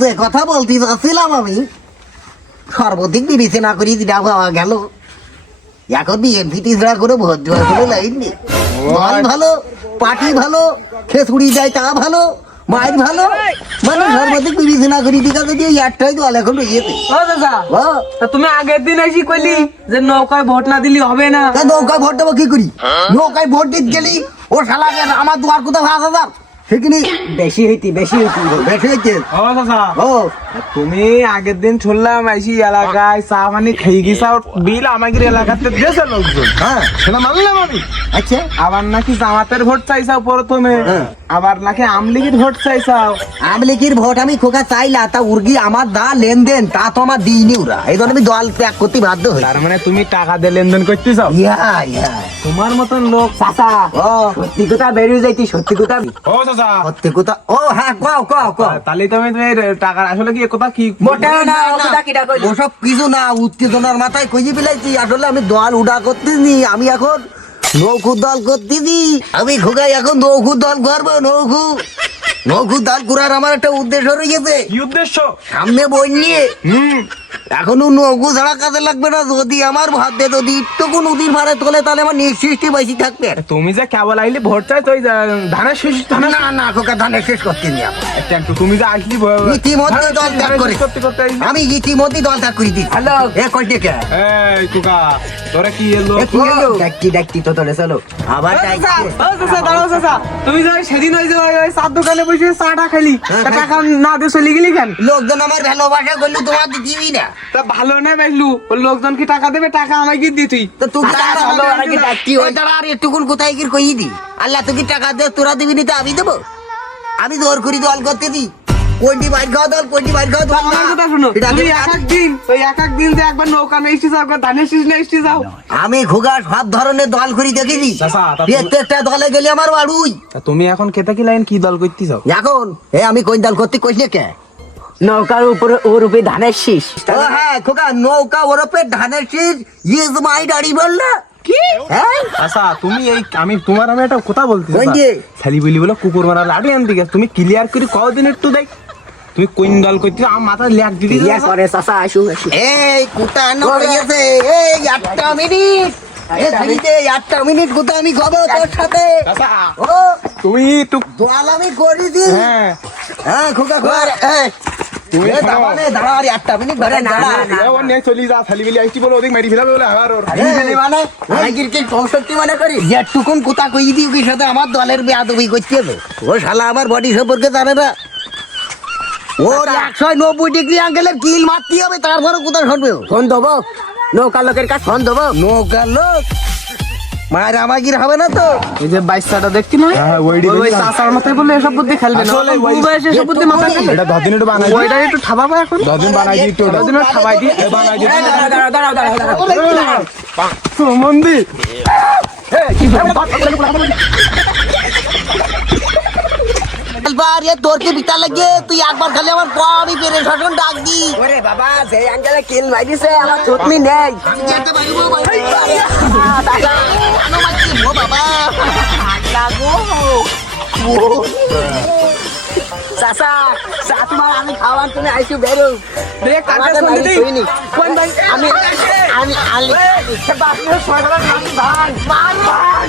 যে কথা বলতে চাচ্ছিলাম আমি সর্বদিক বিবেচনা করি যেটা পাওয়া গেল এখন বিএনপি টিসড়া করে ভোট দেওয়ার কোনো লাইন নেই। দল ভালো, পার্টি ভালো, খেসুড়ি যায় তা ভালো, মাইক ভালো, মানে সর্বদিক বিবেচনা করি দিকা যদি ওই একটাই দল এখন রয়েছে। ও দাদা, তা তুমি আগের দিন এসে কইলি যে নৌকায় ভোট না দিলি হবে না। তা নৌকায় ভোট দেবো কি করি? নৌকায় ভোট দিতে গেলি ও শালাকে আমার দুয়ার কোথাও 5,000 সেখানে বেশি হইতে ও দাদা, ও তুমি আগের দিন শুনলাম এসি এলাকায় চা পানি খেয়ে গেছাও, বিল আমাদের এলাকাতে দিয়েছে লোকজন। হ্যাঁ সেটা মানলাম আমি। আচ্ছা আবার নাকি জামাতের ভোট চাইছাও প্রথমে, হ্যাঁ। আবার নাকি আমলিগির ভোট চাইছাও। আমলিকির ভোট আমি খোকা চাইলা তা উর্গি আমার দা লেনদেন তা তো আমার দিইনি ওরা, এই জন্য আমি দল ত্যাগ করতে বাধ্য হই। তার মানে তুমি টাকা দিয়ে লেনদেন করতে চাও? ইয়া ইয়া তোমার মতন লোক চাচা ও সত্যি কথা বেরিয়ে যাইতি, সত্যি কথা ও চাচা, সত্যি কথা। ও হ্যাঁ কও তাহলে তুমি টাকার আসলে কি কথা কি মোটে না ওসব কিছু না, উত্তেজনার মাথায় খুঁজে ফেলাইছি। আসলে আমি দল উডা করতেছি, আমি এখন নৌকুর দল করতেছি। আমি খোকাই এখন নৌকুর দল করবো। নৌকুর দল করার আমার একটা উদ্দেশ্য রয়েছে, কি উদ্দেশ্য? সামনে বই নিয়ে এখনো নৌকু ছাড়া কাজে লাগবে না। যদি আমার ভাববে যদি একটুকু নদীর ভাড়ে তোলে তাহলে আমার নিঃসৃষ্টি বেশি থাকবে। তুমি যে কেবল আইলি ভোট চাই তুই ধানের শেষ না খোকা ধানের শেষ করতে নি তুমি যে আসলি ইতিমধ্যে দল ত্যাগ করে করতে করতে আইলি। আমি ইতিমধ্যে দল ত্যাগ করে দিই। হ্যালো এ কই কে এই কুকা তোরা কি এলো? ডাকতি তো তোরে চলো আবার তুমি যে সেদিন ওই যে ওই চার দোকানে বসে চাটা খাইলি, তা টাকা না দিয়ে চলে গেলি কেন? লোকজন আমার ভালোবাসা করলো তোমার দিবি না। তা ভালো না বেসলু, ওই লোকজন কি টাকা দেবে? টাকা আমাকে দি তুই। তো তুই আর একটুকুন কোথায় কি কই দি? আল্লাহ তুই টাকা দে, তোরা দিবি না তো আমি দেবো? আমি জোর করি দল করতে দি। কোনটি বাইর খাওয়া দল, কোনটি বাইর খাওয়া দল। আমার কথা শুনো, তুমি এক এক দিন যে একবার নৌকা না এসে যাও, একবার ধানের শীষ না এসে যাও। আমি ঘোগা সব ধরনের দল করি দেখেছি, চাচা, তা প্রত্যেকটা দলে গেলে আমার বাড়ুই। তা তুমি এখন খেতে কি লাইন কি দল করতে চাও? এখন আমি কোন দল করতে কইলে কে? নৌকার উপরে ওরূপে ধানের শীষ। ও হ্যাঁ খোকা, নৌকা ওরপে ধানের শীষ ইজ মাই ডাড়ি বললা কি? হ্যাঁ আচ্ছা তুমি এই আমি একটা কথা বলতে কোন যে? ছেলি বলি বলে কুকুর মারা লাড়ি আনতে গেছে, তুমি ক্লিয়ার করে কদিন একটু দেখ তুমি কোন দল করতে আমার মাথায় ল্যাগ দিদি ইয়া করে চাচা আসু। এই কুটা নো হইছে, এই 8টা মিনিট এই ধরিতে 8টা মিনিট কুটা আমি গব তোর সাথে। চাচা, ও তুমি একটু দোয়াল আমি করি দি। হ্যাঁ হ্যাঁ খোকা খোকা এই তুমি এ দাবানে দাঁড়া আর 8টা মিনিট ধরে দাঁড়া। ও নিয়ে চলি যা ছেলি বলি আইছি বলে ওদিক মারি ফেলাবে বলে আবার ওর এই মানে আমি ক্রিকেট কৌশক্তি মানে করি যেটুকুন কোথা কই দিই ওর সাথে আমার দলের বেয়াদবি করতে হবে। ও শালা আমার বডি সম্পর্কে জানে না। ওর 190 ডিগ্রি অ্যাঙ্গেলের কিল মারতে হবে, তারপরে কোথা শুনবে? ফোন দেবো নৌকা লোকের কাছে, ফোন দেবো। নৌকার লোক মায়ের আমাকে হবে না তো। এই যে বাইশটা দেখছি না, ওই চাচার মাথায় বলে এসব বুদ্ধি খেলবে না, ওই বয়সে এসব বুদ্ধি মাথায় খেলবে। এটা 10 দিন একটু বানাই দিই, ওইটা একটু ঠাবাবা এখন, 10 দিন বানাই দিই একটু, 10 দিন ঠাবাই দি, বানাই দিই। মন্দি এ তোর কি বিটা লাগে? তুই একবার খালি আমার ক, আমি পেরে শাসন ডাক দি। ওরে বাবা, যে অ্যাঙ্গেলে কিল মারিছে আমার থুতনি নেই। যেতে পারিব ভাই। আনো মারছি ও বাবা। চাচা চা তোমার আমি খাওয়ান, তুমি আইসু বেরো। আমাদের বাড়ি শুইনি। কোন বাড়ি? আমি আলি বাপরে সরকার ভাই ভাই